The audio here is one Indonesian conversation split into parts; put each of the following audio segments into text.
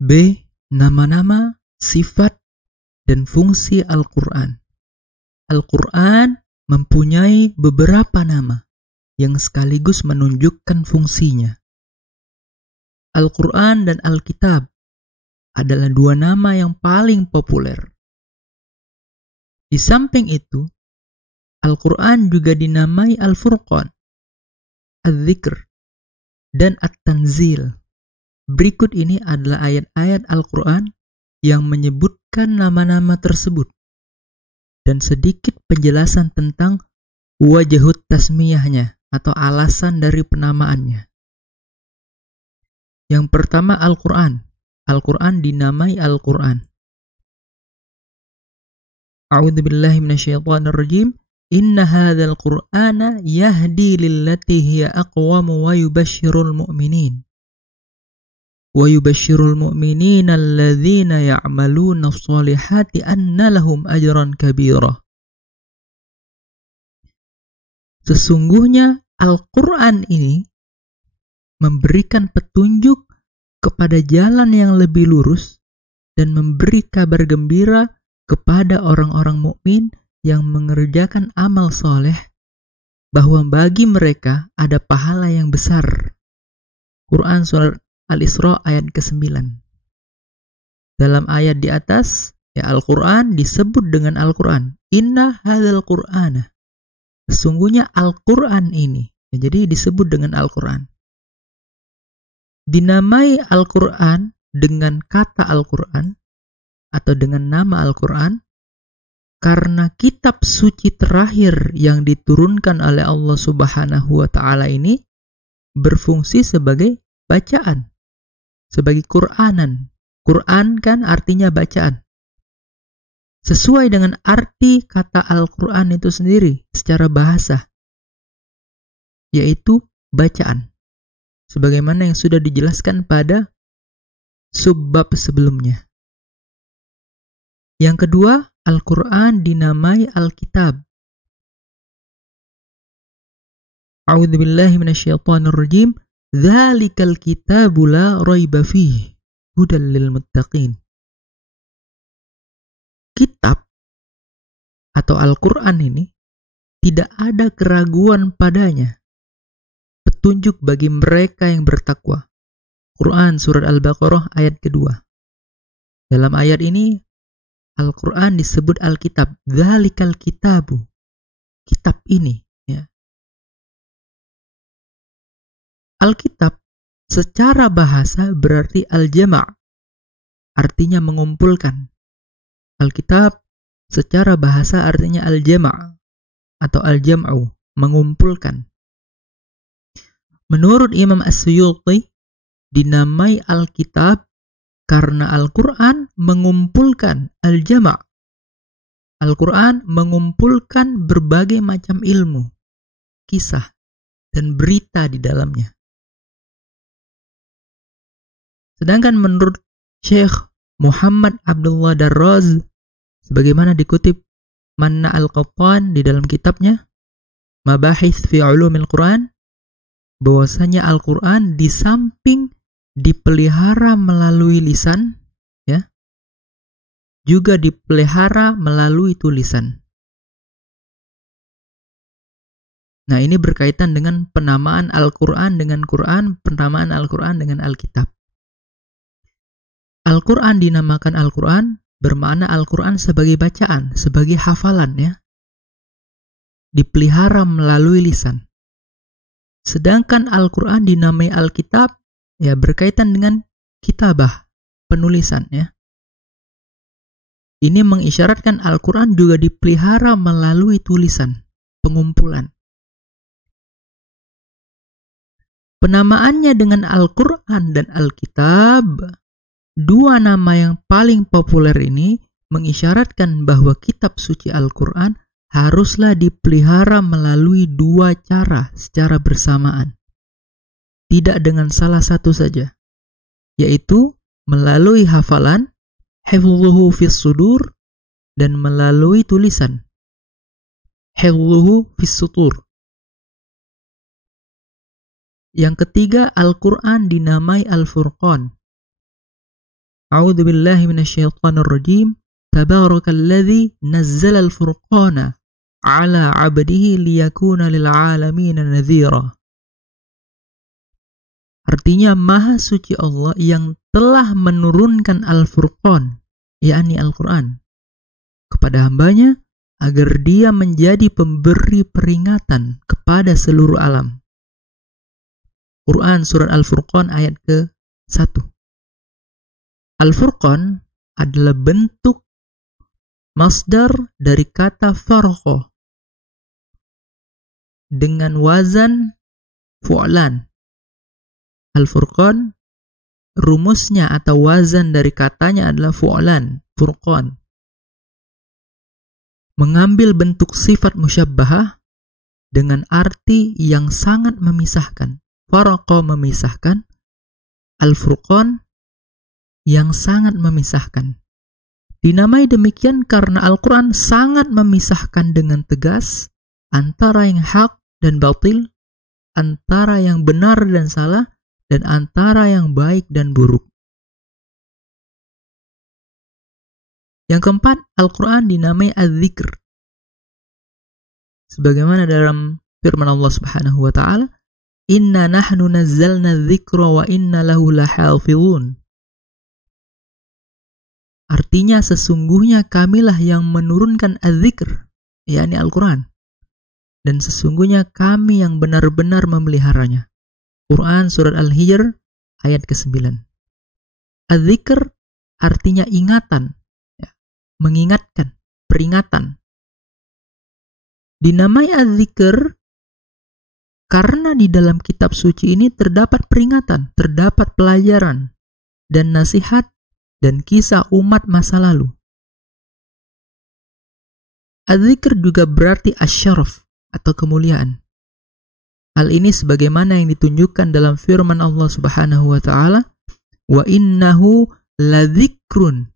B. Nama-nama, sifat, dan fungsi Al-Quran. Al-Quran mempunyai beberapa nama yang sekaligus menunjukkan fungsinya. Al-Quran dan Alkitab adalah dua nama yang paling populer. Di samping itu, Al-Quran juga dinamai Al-Furqan, Al-Dzikr, dan At-Tanzil. Berikut ini adalah ayat-ayat Al-Quran yang menyebutkan nama-nama tersebut dan sedikit penjelasan tentang wajhut tasmiyahnya atau alasan dari penamaannya. Yang pertama, Al-Quran. Al-Quran dinamai Al-Quran. A'udzu billahi minasyaitonir rajim. Inna hadzal Qur'ana yahdi lillati hiya aqwam wa yubashshirul mu'minin. Wa yubashshirul mu'minina alladzina ya'maluna shalihati anna lahum ajran kabira. Sesungguhnya Al-Quran ini memberikan petunjuk kepada jalan yang lebih lurus dan memberi kabar gembira kepada orang-orang mukmin yang mengerjakan amal soleh, bahwa bagi mereka ada pahala yang besar. Quran Surat Al-Isra ayat ke-9. Dalam ayat di atas, Al-Quran disebut dengan Al-Quran. Inna hadzal Qur'ana. Sesungguhnya Al-Quran ini. Jadi disebut dengan Al-Quran. Dinamai Al-Quran dengan kata Al-Quran atau dengan nama Al-Quran karena kitab suci terakhir yang diturunkan oleh Allah Subhanahu wa Ta'ala ini berfungsi sebagai bacaan, sebagai Qur'anan. Qur'an kan artinya bacaan. Sesuai dengan arti kata Al-Quran itu sendiri secara bahasa, yaitu bacaan. Sebagaimana yang sudah dijelaskan pada subbab sebelumnya. Yang kedua, Al-Quran dinamai Alkitab. A'udzu billahi minasyaitonir rajim. Dzalikal kitabu la raiba fihi hudal lil muttaqin. Kitab atau Al-Quran ini tidak ada keraguan padanya. Petunjuk bagi mereka yang bertakwa. Quran Surat Al-Baqarah ayat kedua. Dalam ayat ini Al-Quran disebut Alkitab. Dzalikal kitabu. Kitab ini. Ya. Alkitab secara bahasa berarti al-jama'. Artinya mengumpulkan. Alkitab secara bahasa artinya al-jama' atau al-jam'u. Mengumpulkan. Menurut Imam As-Suyuti, dinamai Alkitab karena Al-Quran mengumpulkan al-jama'. Al-Quran mengumpulkan berbagai macam ilmu, kisah, dan berita di dalamnya. Sedangkan menurut Syekh Muhammad Abdullah Darraz, sebagaimana dikutip Manna Al-Qattan di dalam kitabnya, Mabahith fi Ulumil Quran, bahwasanya Al-Quran di samping dipelihara melalui lisan, ya, juga dipelihara melalui tulisan. Nah, ini berkaitan dengan penamaan Al-Quran dengan Quran, penamaan Al-Quran dengan Alkitab. Al-Quran dinamakan Al-Quran, bermakna Al-Quran sebagai bacaan, sebagai hafalan, ya. Dipelihara melalui lisan. Sedangkan Al-Quran dinamai Alkitab, ya, berkaitan dengan kitabah, penulisan, ya. Ini mengisyaratkan Al-Quran juga dipelihara melalui tulisan, pengumpulan. Penamaannya dengan Al-Quran dan Alkitab, dua nama yang paling populer ini mengisyaratkan bahwa kitab suci Al-Quran haruslah dipelihara melalui dua cara secara bersamaan. Tidak dengan salah satu saja, yaitu melalui hafalan, hifdzuhu fis sudur, dan melalui tulisan, hifdzuhu fis sutur. Yang ketiga, Al-Quran dinamai Al-Furqan. A'udzu billahi minasyaitonir rajim. Tabarakalladzi nazzala al-furqana 'ala 'abdihi liyakuna lil 'alamin nadhira. Artinya maha suci Allah yang telah menurunkan Al-Furqan, yakni Al-Quran, kepada hambanya agar dia menjadi pemberi peringatan kepada seluruh alam. Quran surat Al-Furqan ayat ke-1. Al-Furqan adalah bentuk masdar dari kata farqa dengan wazan fu'lan. Al-Furqan rumusnya atau wazan dari katanya adalah fu'lan, furqan. Mengambil bentuk sifat musyabbahah dengan arti yang sangat memisahkan. Farqa memisahkan, Al-Furqan yang sangat memisahkan. Dinamai demikian karena Al-Quran sangat memisahkan dengan tegas antara yang hak dan batil, antara yang benar dan salah, dan antara yang baik dan buruk. Yang keempat, Al-Quran dinamai Az-Zikr. Sebagaimana dalam firman Allah Subhanahu wa Ta'ala, Inna nahnu nazzalna dzikra wa inna lahu lahafizun. Artinya sesungguhnya kamilah yang menurunkan Az-Zikr, yakni Al-Quran, dan sesungguhnya kami yang benar-benar memeliharanya. Quran surat Al-Hijr ayat ke-9. Az-Zikr artinya ingatan, ya, mengingatkan, peringatan. Dinamai Az-Zikr karena di dalam kitab suci ini terdapat peringatan, terdapat pelajaran dan nasihat dan kisah umat masa lalu. Az-Zikr juga berarti asyaraf atau kemuliaan. Hal ini sebagaimana yang ditunjukkan dalam firman Allah Subhanahu wa Ta'ala, wa innahu ladzikrun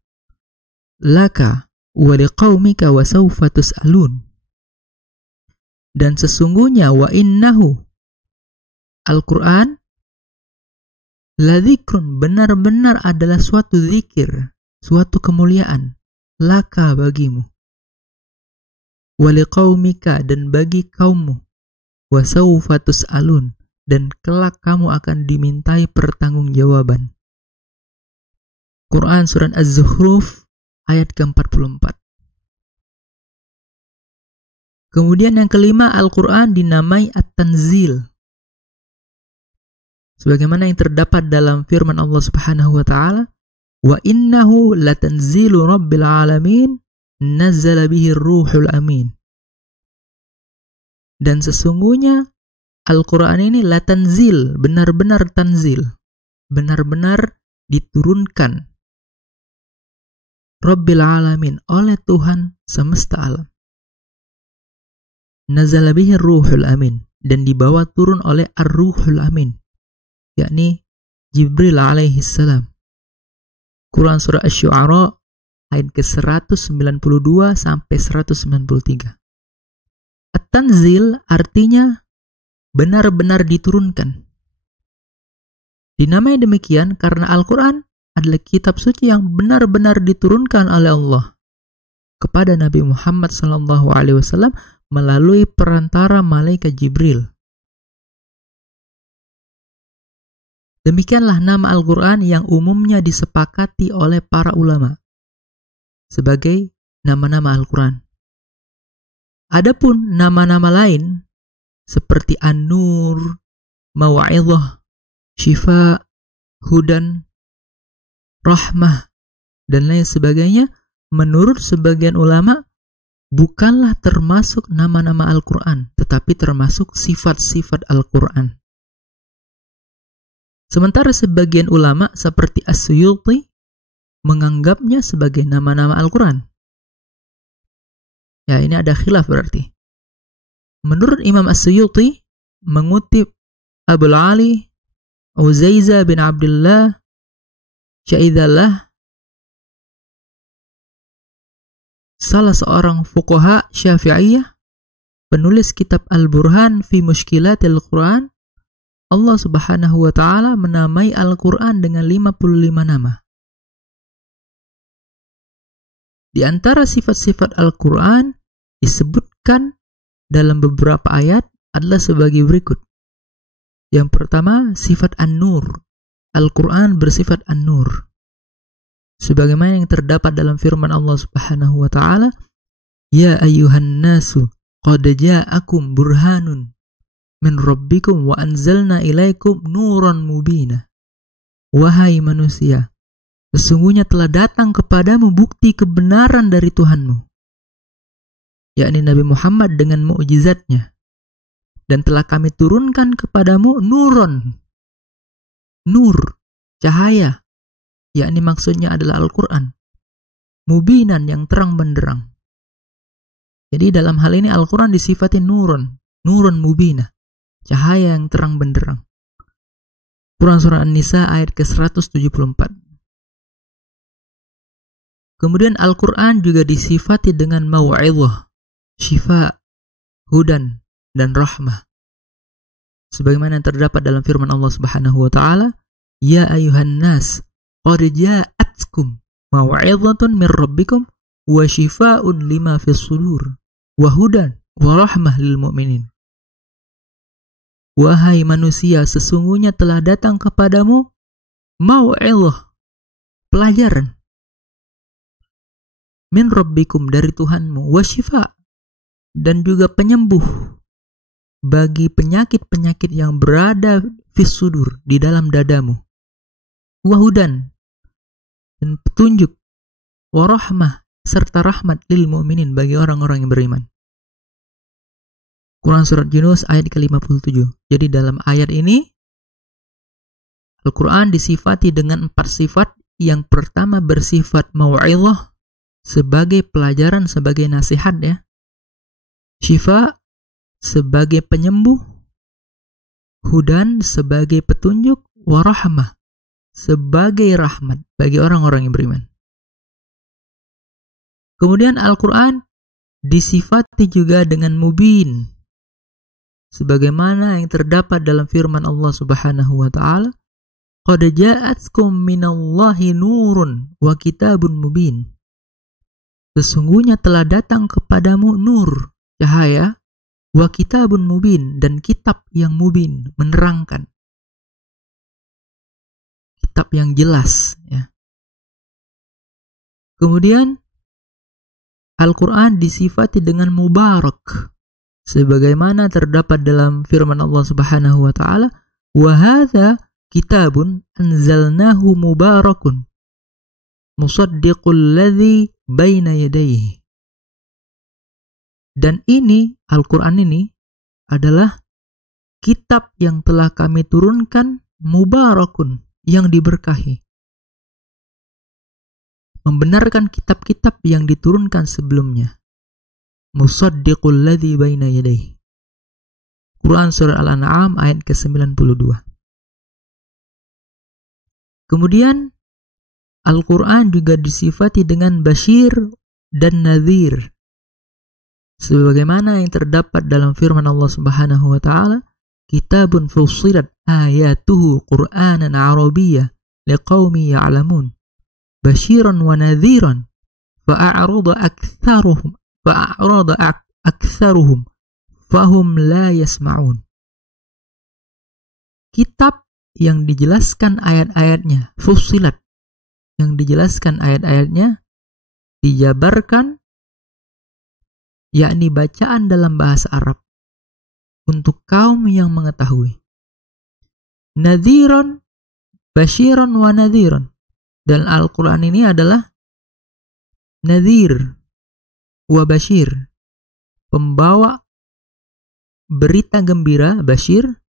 laka wa liqaumika wa sawfa tus'alun. Dan sesungguhnya wa innahu, Al-Quran, ladzikrun, benar-benar adalah suatu zikir, suatu kemuliaan, laka bagimu, wa liqaumika, dan bagi kaummu, wa sawfa tus'alun, dan kelak kamu akan dimintai pertanggungjawaban. Quran surat Az-Zukhruf ayat ke-44. Kemudian yang kelima, Al-Quran dinamai At-Tanzil. Sebagaimana yang terdapat dalam firman Allah Subhanahu wa Ta'ala, wa innahu latanzilu rabbil alamin nazzala bihi ruhul amin. Dan sesungguhnya Al-Quran ini latanzil, benar-benar tanzil, benar-benar diturunkan Rabbil alamin, oleh Tuhan semesta alam. Nazala bihi ruhul amin, dan dibawa turun oleh ar-ruhul amin, yakni Jibril alaihi salam. Quran surah Asy-Syu'ara ayat ke-192 sampai 193. At-Tanzil artinya benar-benar diturunkan. Dinamai demikian karena Al-Quran adalah kitab suci yang benar-benar diturunkan oleh Allah kepada Nabi Muhammad SAW melalui perantara malaikat Jibril. Demikianlah nama Al-Quran yang umumnya disepakati oleh para ulama sebagai nama-nama Al-Quran. Adapun nama-nama lain seperti An-Nur, Mawa'idhah, Syifa, Hudan, Rahmah, dan lain sebagainya, menurut sebagian ulama bukanlah termasuk nama-nama Al-Quran, tetapi termasuk sifat-sifat Al-Quran. Sementara sebagian ulama seperti As-Suyuti menganggapnya sebagai nama-nama Al-Quran. Ya, ini ada khilaf berarti. Menurut Imam As-Suyuti mengutip Abul Ali Uzaiza bin Abdullah Syaidallah, salah seorang fuqaha Syafi'iyah, penulis kitab Al-Burhan fi Mushkilatil Quran, Allah Subhanahu wa Ta'ala menamai Al-Quran dengan 55 nama. Di antara sifat-sifat Al-Quran disebutkan dalam beberapa ayat adalah sebagai berikut. Yang pertama, sifat An-Nur. Al-Quran bersifat An-Nur. Sebagaimana yang terdapat dalam firman Allah Subhanahu wa ta'ala, Ya ayyuhan nasu, qad ja'akum burhanun min rabbikum wa anzalna ilaikum nuran mubina. Wahai manusia, sesungguhnya telah datang kepadamu bukti kebenaran dari Tuhanmu, yakni Nabi Muhammad dengan mukjizatnya, dan telah kami turunkan kepadamu nuron, nur, cahaya, yakni maksudnya adalah Al-Quran, mubinan yang terang benderang. Jadi dalam hal ini Al-Quran disifati nuron, nuron mubina, cahaya yang terang benderang. Quran Surah An-Nisa ayat ke-174. Kemudian Al-Quran juga disifati dengan mau'izah, syifa, hudan, dan rahmah. Sebagaimana yang terdapat dalam firman Allah Subhanahu wa ta'ala, Ya ayuhan nas, qad ja'atkum mau'izatun min rabbikum wa shifa'un lima fis sudur wa hudan wa rahmah lil mu'minin. Wahai manusia, sesungguhnya telah datang kepadamu mau'izah, pelajaran, min rabbikum, dari Tuhanmu, wa syifa, dan juga penyembuh bagi penyakit-penyakit yang berada fis sudur, di dalam dadamu, wa hudan, dan petunjuk, wa rahmah, serta rahmat lil mu'minin, bagi orang-orang yang beriman. Quran Surat Yunus ayat ke-57. Jadi dalam ayat ini Al-Quran disifati dengan 4 sifat. Yang pertama bersifat mau'izah, sebagai pelajaran, sebagai nasihat ya. Syifa sebagai penyembuh, hudan sebagai petunjuk, warahmah sebagai rahmat bagi orang-orang yang beriman. Kemudian Al-Quran disifati juga dengan mubin, sebagaimana yang terdapat dalam firman Allah Subhanahu wa ta'ala, qad ja'atkum minallahi nurun wa kitabun mubin. Sesungguhnya telah datang kepadamu nur, cahaya, wa kitabun mubin, dan kitab yang mubin, menerangkan. Kitab yang jelas ya. Kemudian Al-Quran disifati dengan mubarak, sebagaimana terdapat dalam firman Allah Subhanahu wa ta'ala, wa hadza kitabun anzalnahu mubarakun musaddiqul ladzi baina yadayhi. Dan ini, Al-Quran ini adalah kitab yang telah kami turunkan, mubarakun, yang diberkahi, membenarkan kitab-kitab yang diturunkan sebelumnya. Musaddiqul ladzi baina yadayhi. Quran Surah Al-An'am ayat ke-92. Kemudian Al-Quran juga disifati dengan basyir dan nadhir, sebagaimana yang terdapat dalam firman Allah Subhanahu wa ta'ala, kitabun fussilat ayatuhu Qur'anan Arabiyya liqaumi ya'lamun basyiran wa nadhiran fa'arada aktsaruhum fahum la yasma'un. Kitab yang dijelaskan ayat-ayatnya, fussilat, yang dijelaskan ayat-ayatnya, dijabarkan, yakni bacaan dalam bahasa Arab, untuk kaum yang mengetahui. Nadhiran, basyiran wa nadhiran. Dan Al-Quran ini adalah nadhir wa basyir, pembawa berita gembira, basyir,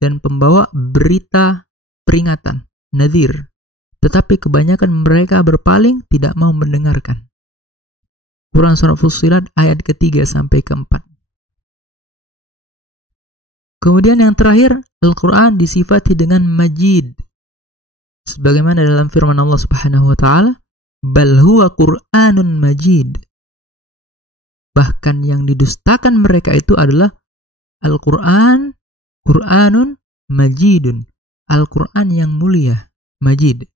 dan pembawa berita peringatan, nadhir. Tetapi kebanyakan mereka berpaling, tidak mau mendengarkan. Quran Surah Fussilat ayat ke-3 sampai ke-4. Kemudian yang terakhir, Al-Quran disifati dengan majid, sebagaimana dalam firman Allah Subhanahu wa ta'ala, bal huwa Qur'anun majid. Bahkan yang didustakan mereka itu adalah Al-Quran, Qur'anun majidun, Al-Quran yang mulia, majid.